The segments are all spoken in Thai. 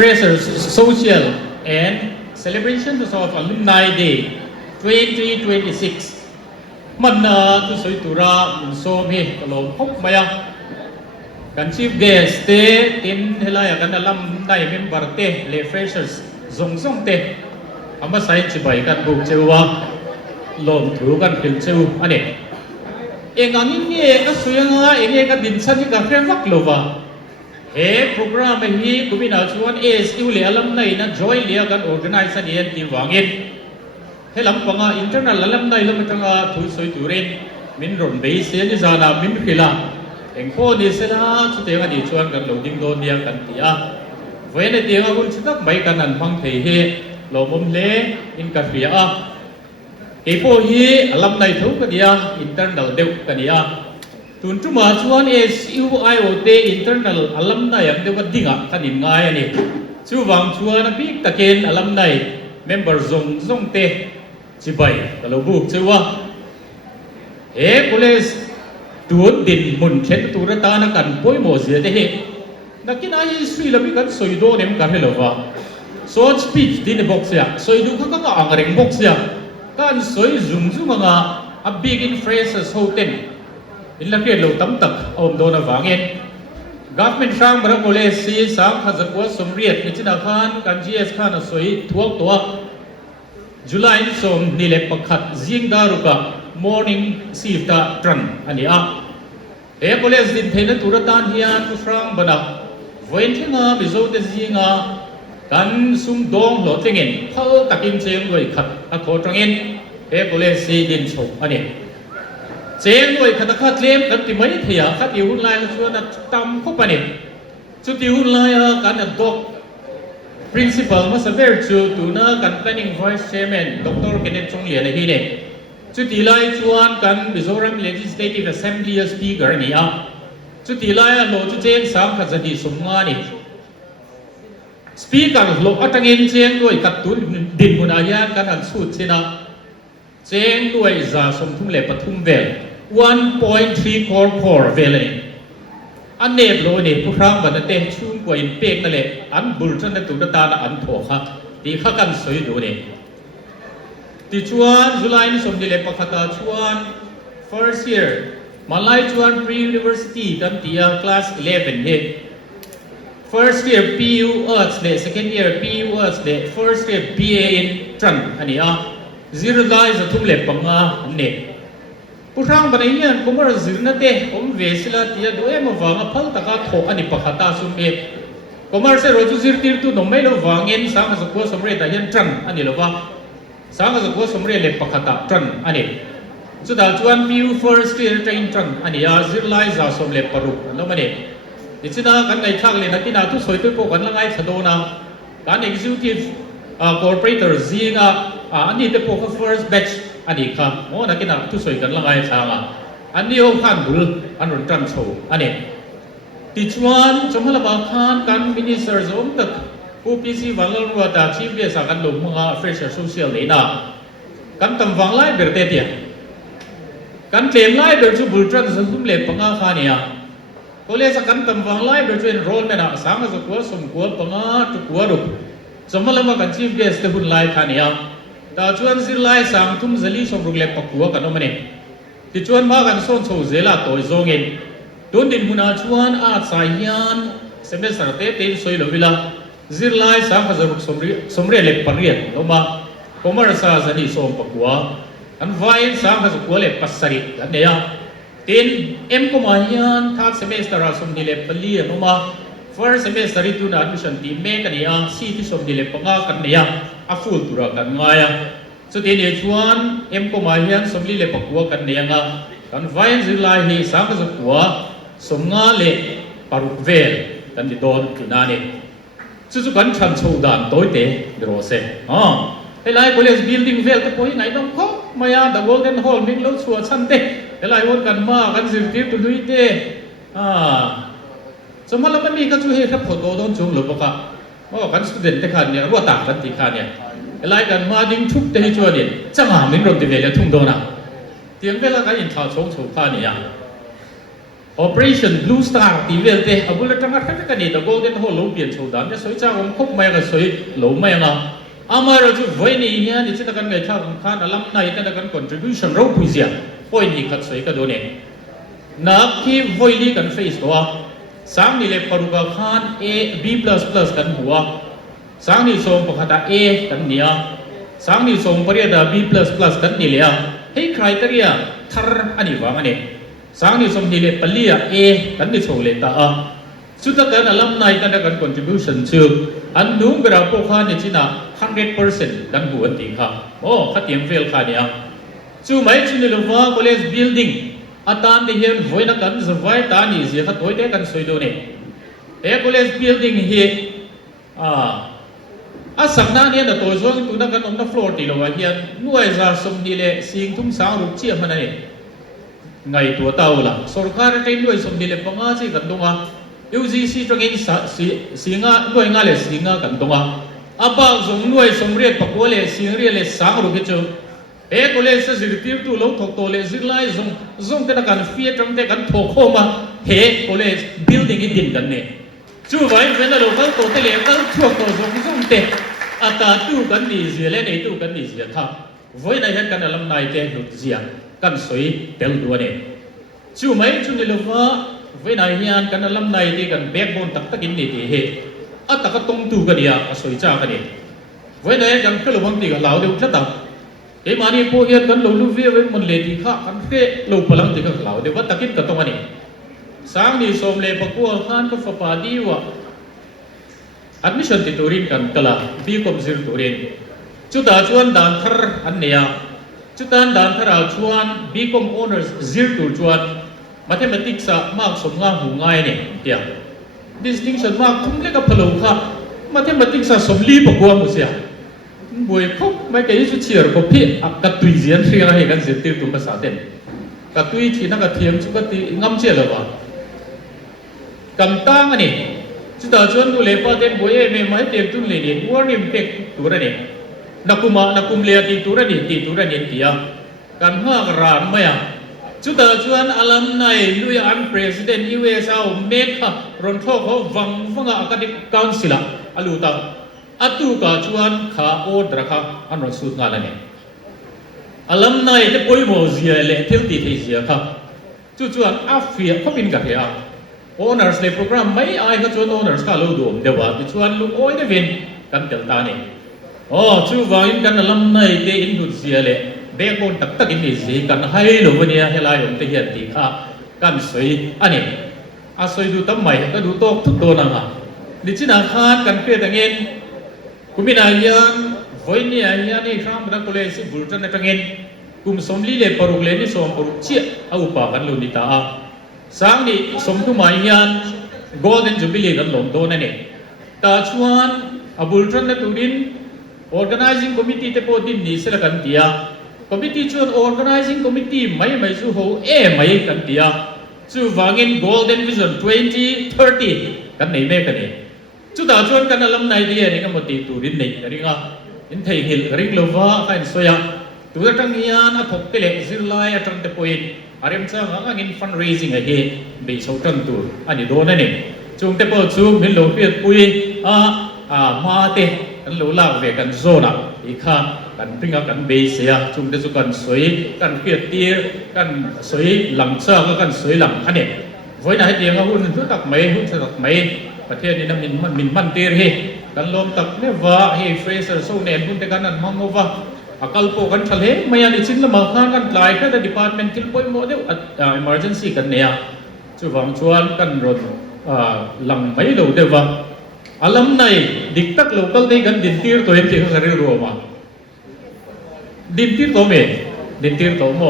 Frasers Social and Celebrations of Alumni Day 2026 มันตุสอยตุระมันโซมีกลมพบมากันชีฟเกสเตตินเฮลัยกันอัลลัมได้เมมเบอร์เตเลเฟรชเร์สซงเตอามาใส่จิบไปกันบุกเจ้าวะลมถูกันขึ้นเจ้าอันนี้เองอันนี้ก็สวยงามเองก็ดินสันนี่ก็เฟรมวักโลวะเฮ้โปรแกรมนี้กูมีนาชวนเอสอิวเลียลัมในนั้นจอยเลียกันออร์แกไนซ์นี่ทีมวางเงินเฮ้ลำพังอินเทอร์เน็ตลัมในลัมตั้งทุยสวยตุเรนมินรอนเบสเซียนิจานามินคิลาเองพ่อนี่เสนาชุดเองนี่ชวนกันลงดิ้งโดนเดียกันที่เว้นเดียงคุณชุดนักใบกันนั้นพังเทเฮลมุมเล่อินกัฟเฟียไอ้พวกนี้ลำในทุกกันเดียอินเทอร์เน็ตเดียวกันเดียตุนจุมาชวนเอสยูไอโอเตอินเทอร์เน็ตลำในอย่างเดียวกันดิ่งกันยิ่งง่ายนี่ชูวังชวนพิกตะเกนลำในเมมเบอร์ซงเตจิบายกลบุกชัวเฮ้คุเลสตัวดินมุนเช็ดตัวตานักันป่วยโมเสียเดเหนักกินไอ้สุยลบิกันสอยโดเนมกันเฮลวะโซชพิชดินบ็อกเสียสอยดูข้างก็อ่างเริงบ็อกเสียกันสอยซุ่มงาอับบิกินเฟรสโซเทนอินลักเกลโลตั้มตักอมโดนวางเงินกัฟเมนช่างบรักโมเลสีสังขัดจักรวาสมเรียดมิจินาคานกันจีเอสคานสอยทั่วตัวจุลัยนิสมนิเลปขัดจิงดารุกะ morning ซีฟตาตรันอันนี้เอโมเลสดินเทนตุรตานเฮียนทุฟรังบนะเว้นที่งาบิโซเตจิงากันซุ่มดองหลอดเงินเขาตักินเชียงด้วยขัดอโคตรเงินเอโมเลสดินโฉมอันนี้เชียงด้วยขัดขัดเลี้ยมกันที่ไม่เที่ยขัดอยู่หุ่นลายชวนตำคุปนี่จุดที่หุ่นลายกันดอกprincipal มาสังเกตจุดตัวน่ะกัน planning vice chairman ดรเกเนตชงเหลียนที่นี่จุดที่ไล่ชวนกัน Mizoram Legislative Assembly Speaker นี่จุดที่ไล่โลจุดเจงสังขัดจะดีสมงานี่ Speaker โลอัตเงินเจงด้วยกัดตุนดินมุนายานกันอันสุดเชนะเจงด้วยจะสมทุมเล็บปทุมเวล 1.3 core เวลนี่อันเนบโลนี่ผู้ครองบันเตะชุ่มกว่าอินเปกนั่นแหละอันบุลจันตุรตาอันโถค่ะดีข้ากันสวยดูนี่ที่ชวนจุลัยนี่สมดีเลยปะขัดชวน first year มาไล่ชวน pre university กันที่class 11เนี่ย first year PU Arts เนี่ย second year PU Arts เนี่ย first year BA in Tran อันนี้zero ไล่จะทุ่มเล็บปังอันนี้ผู้ร่างบันไดเนี่ยผมว่าสิ่งนั้นเต้ผมเวสิลาที่จะดูมาฟังพัลตะก้าถกอันนี้ปะขัดตาสุมเอผมว่าเสร็จเราจะสิร์ติร์ตุนไม่เราฟังเงินสังกัดกัวสมเร็จแต่ยันจันอันนี้เราว่าสังกัดกัวสมเร็จเล็บปะขัดตาจันอันนี้สุดท้ายชวนมิว first year จะอินจันอันนี้ซิร์ไลซ์จะสมเร็จปรุแล้วมันเนี่ยดิฉันกันในทางเลยนักที่น่าทุกสวยทุกพวกกันละไงสะดวกนะการ executive corporator ซีน่ะอันนี้จะพวก first batchอันนี้ครับโอ้นักกินทุกส่วนกันละไงทางอันนี้เอาขันบุลอันรุ่นจันโชอันนี้ติชวนจำพละบาขันกันมินิสเตอร์สมตึกผู้พิสิวันละรัวตาชีพเดียสักกันหลงมังอาเฟรชโซเชียลเลยนะกันตำวังไล่เบอร์เตียกันเต็มไล่เบอร์จูบุลจันสมุมเล็บปังอาขานี่ก็เลยสักกันตำวังไล่เบอร์จูเอ็นโรลเมน่ะสังกัดกัวสมกัวปังอาตุกัวรุกจำพละบากันชีพเดียสเตหุ่นไล่ขานี่แต่ชวนสิไล่สังทุ่มเจลีสมรุกเล็บปักกัวกันนั่นเองที่ชวนมากันส่วนโชว์เจล่าตัวโจงเงินโดนดินมุนาชวนอาสายยานเซมเบสร์เตเตนสวยลวิลาสิไล่สังขจรุกสมเรียเล็บปริยันลงมาคอมเมอร์ซาจันดีสมปักกัวอันวายน์สังขจรุกเล็บปัสสริกันเนี่ยเต็นเอ็มก็มาเฮียนทักเซมเบสร์สมดีเล็บปลีลงมา first semester itu na admission di me kan ya si ti som di le panga kan ya a full tura kan ngaya so ti ne chuan em ko ma hian som li le pakwa kan ne nga kan vain zilai hi sang ka zakwa som nga le paruk vel kan di don tu na ne chu kan than chho dan toi te ro se helai college building vel ta poi nai dong kho maya the golden hall ming lo chua chan te helai won kan ma kan zir ti tu lui teสมมติเราไม่มีก็ช่วยให้ครับผลโตต้นช่วงหรือเปล่าเพราะว่ากันสตูเดนต์ที่ขาเนี่ยรัวต่างกันที่ขาเนี่ยอะไรกันมาดิ้งทุกเตะช่วยเนี่ยจะมาไม่รวมตีเวลทุ่งโดนะเตียงเวลากันอินทาวชงชูขาเนี่ย Operation Blue Star ตีเวลเตะอาบุลจังหัดกันนี่ The Golden Hole ลงเปลี่ยนโซดานเนี่ยสวยจ้าผมคบไม่ก็สวยหลงไม่งาอามาเราจะไว้นี่เนี่ยนี่จะกันไงชาวข้านอลัมไนจะกัน contribution เราคุยเสียพอยนี่กัดสวยกันดูเนี่ยนับที่ไว้นี่กัน face ตัวสามนี่เลยปรุกข้าน A B plus plus กันหัวสามนี่ส่งปกติ A กันเนี่ยสามนี่ส่งปริยดา B plus plus กันนี่เลยให้ใครตรียทาร์อันนี้ว่ามันเนี่ยสามนี่ส่งนี่เลยปลีย A กันนี่ส่งเลยตาสุดท้ายกันอลัมไนกันกัน contribution ชื่ออันนู้นเวลาพวกข้านนี่จีน่า100% กันหัวตีค่ะโอ้ขัดยังเฟลค่ะเนี่ยจู่ไม่จู่นี่ลูกว่า college building อาตานที่เห็นไว้นักกันจะไว้ตานี่เสียขัดไว้ได้กันสวยดูเนี่ยcollege buildingเฮียสักนั้นเนี่ยนะตัวส่วนตัวนักกันอมนัก floor ตีเราว่าเฮียนู่นจะสมดีเลยสิ่งทุ่มสาวรูปเชี่ยมันเนี่ยไงตัวเต่าล่ะสุรคาร์เต็มด้วยสมดีเลยปังอาชีกันตรงอ่ะUGC ตรงนี้สิ่งด้วยงานเลยสิ่งกันตรงอ่ะอาบ้าสมด้วยสมเรียนปักวัวเลยสิ่งเรียนเลยสาวรูปเจ้าcollege สิริทิพย์ตัวลงถกตัวเลยสิไล่ส่งกันกันฟีตรงเด็กันถกเข้ามาcollege building ดินกันเนี่ยจู่ไว้เวลาเราเข้าตัวเตะเข้าช่วงตัวส่งเตะอาตาตู้กันดีเสียเลยในตู้กันดีเสียท่าไว้ในเหตุการณ์ลำนายเตะหลุดเสียกันสวยเตะตัวเนี่ยจู่ไหมจู่นี่เราว่าไว้ในเหตุการณ์ลำนายที่กันแบกบนตักตะกินนี่ที่เหตุอาตาก็ตรงตู้กันเดียสวยจ้ากันเนี่ยไว้ในเหตุการณ์ก็เราบางทีก็เหล่าเดียวชัดต่างมานี่พวกเฮียกันเราลูกเวียเว้นมันเลยที่ข้ากันเฟ่เราพลังที่เขาเหล่าเดี๋ยวว่าตะกินกันตรงนี้สามนี่สมเลยปะกัวข้านก็ฟ้าปาดีวะ admission ติดตัวเรียนกันกะละบีคอมซิลตัวเรียนจุดชวนด่านทาร์อันเนี้ยจุดด่านทาร์ชวนบีคอม honors ซิลตัวชวน mathematics มากสมงามหูง่ายเนี่ยเดียว distinction มากทุ่มเล็กกับพลุค่ะ mathematics สมลีปะกัวมุเสียบวยคบไม่เคยสุดเชียร์ก็พี่อักกัดตุยเสียนเรียงให้กันเสียติวตุ้มภาษาเด่นกัดตุยที่นักเทียมชุกติงำเชียร์เลยวะกำตั้งอันนี้จุดชวนดูเลปะเด่นบวยไม่ไม่เทียมตุ้มเลยเนี่ยวัวนี่เป็กตัวเนี่ยนักกุมเลียตีตัวเนี่ยตียกันห้ากรามไม่อะจุดชวนอลัมไนลุยอันประธานUSเอาเมฆรอนท้องเขาฟังอาคาเดมิกคาวน์ซิลอาลูตาatu ka chuan kha o drakha an ron sut ngala ne alumni te poimo zia le thil ti thei zia kha chuan afia khopin ka he a honors le program mai ai ka chuan honors ka lo dum dewa ti chuan lu oi de vin kan tel ta ne chu wa in kan alumni te in du zia le be kon tak tak in ni zi kan hai lo wania helai om te hian ti kha kan soi ani a soi du tam mai ka du tok thuk do na nga ni china khan kan kre tangen kuminayan voinia yani kham na college si bultan atangin kum somli le paruk le ni som paruk chi au pa kan lo ni ta sang ni som tu mai yan golden jubilee kan lom do na ne ta chuan abultan na turin organizing committee te po din ni sela kan tia committee chuan organizing committee mai su ho mai kan tia chu wangin golden vision 2030 kan nei me kan neจุดต่างชนกันอลัมไนเดียนี่ก็มาตีตูรินนี่อะไรก็อินเทหิลริกโลวาขันสวยตัวตั้งยานะทบเตะซิลไลอัตรันเตปอยอาริมซ่าก็งินฟันเรซิ่งไอ้เหี้ยเบย์สุตันตัวอันนี้โดนนั่นเองจุงเตปอจูมิลโลเปียปุยมาเตะกันโลลาเวกันโซน่ะอีกข้ากันพิงกันเบย์เสียจุงเตสุกันสวยกันเปียตีกันสวยหลังซ่าก็กันสวยหลังอันนี้ไว้ไหนเดียงก็หุ่นทุตักไม่หุ่นตักไม่ประเทศนี้นะมันเตอร์เฮกันลมตักเนี่ยว่าเฮเฟรเซอร์โซเนมคุณแต่กันนั่นมังโอว่าอาการโปกันทะเลไม่ยันดิชินละมาข้างกันหลายแค่แต่ดีพาร์ตเมนต์ที่ป่วยโมเดลemergency กันเนี่ยช่วยฟังชวนกันรถหลังไม่รู้เดี๋ยวว่าอลัมไนดิกตักโลกัลนี่กันดินตีร์ตัวเองที่เขาเรียกรัวมาดินตีร์ตัวเมดินตีร์ตัวโม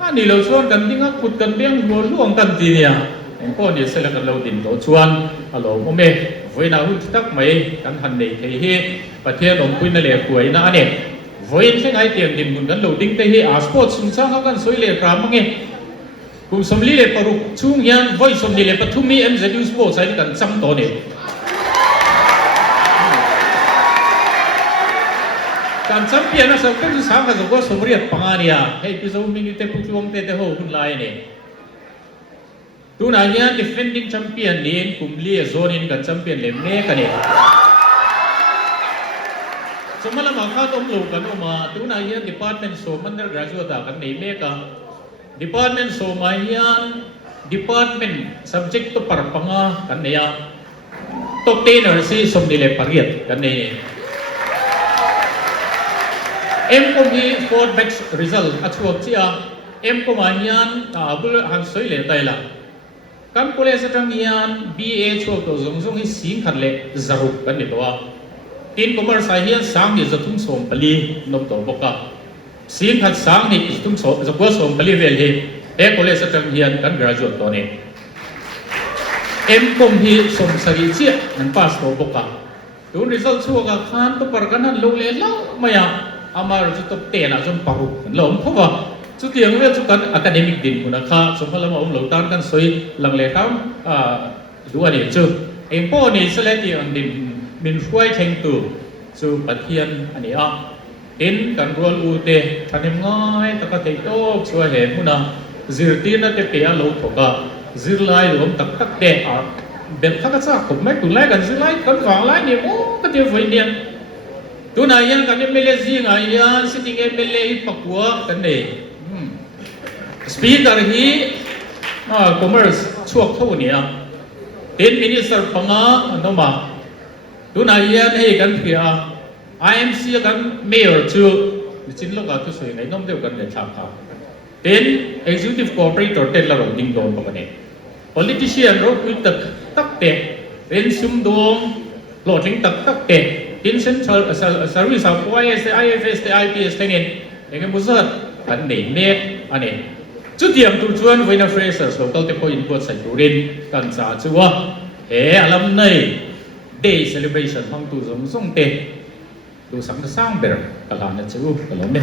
อันนี้เราชวนกันที่งักขุดกันเบี้ยงหัวล่วงกันทีเนี่ยก็เนี่ยเสร็จแล้วกันเราดินตัวชวนฮัลโหลโมเมไว้นาหุ่นตักไม่กันหันในเฮประเทศองคุยนั่นแหละป่วยนะเนี่ยไว้เช่นไงเตียงดินเหมือนกันเราดิ้งแต่เฮสปอร์ตสุนทรเขากันสวยเลยพรามมั้งเองกุมสมลีเลยปรุกช่วงยันไว้สมลีเลยปทุมมีMZUสปอร์ตใส่กันซ้ำตัวเนี่ยการซ้ำเปลี่ยนนะสักเป็นสามกันสักว่าสมเรียบปังเนี่ยให้พิสูจน์มีนิเตปุกลวงเตะโหคุณลายเนี่ยต tu na hian defending champion nin kumli zone in kan champion le me kan ni chumala ma kha tom lu kan ma tu na hian department so undergraduate ta kan nei me ka department so ma hian department subject to parpanga kan ne ya top 10 si som ni le pariat kan ne em ko hi fourth batch result achuak chia em ko ma hian abul han soi le tai la kan college atang hian BA chuak to zong zong hi sing khan le zarup kan ni to tin commerce hian sang ni zathum som pali nom to boka sing khat sang ni tum so zakwa som pali vel hi e college atang hian kan graduate to ne em kom hi som sari chi an pass to boka tu result chuak khan to par kan lo le lo maya amar chu top 10 a jom paru lo phwa chu tiang ve chu kan academic din kuna kha somhala ma lo tan kan soi lang le kam du ani chu em po ni seleti an din min huai theng tu chu pathian ani a in kan rol u te thanem ngai taka te to chua he muna zirti na te pe a lo thoka zirlai lom tak tak te a ben thaka cha khop mai tu lai kan zirlai kan wang lai ni mo ka te voi nian tu na yan kan MLA zi nga yan sitting MLA pakwa kan ne speaker hi commerce chuak tho ni a ten minister panga anoma tu na yan hei kan phia IMC kan mayor chu chin lo ka tu soi ngai nom deu kan le thak ka ten executive cooperator ten la ro ding don pa ne politician ro ui tak te ren sum dong lo ting tak te in central service of IS IFS IPS tengin engem buzat kan nei net ane chu tiam tu chuan voina freshers local te point ko sai turin kan cha chuwa he alam nei day celebration hang tu zong zong te tu sang ber kala na chu kalom ne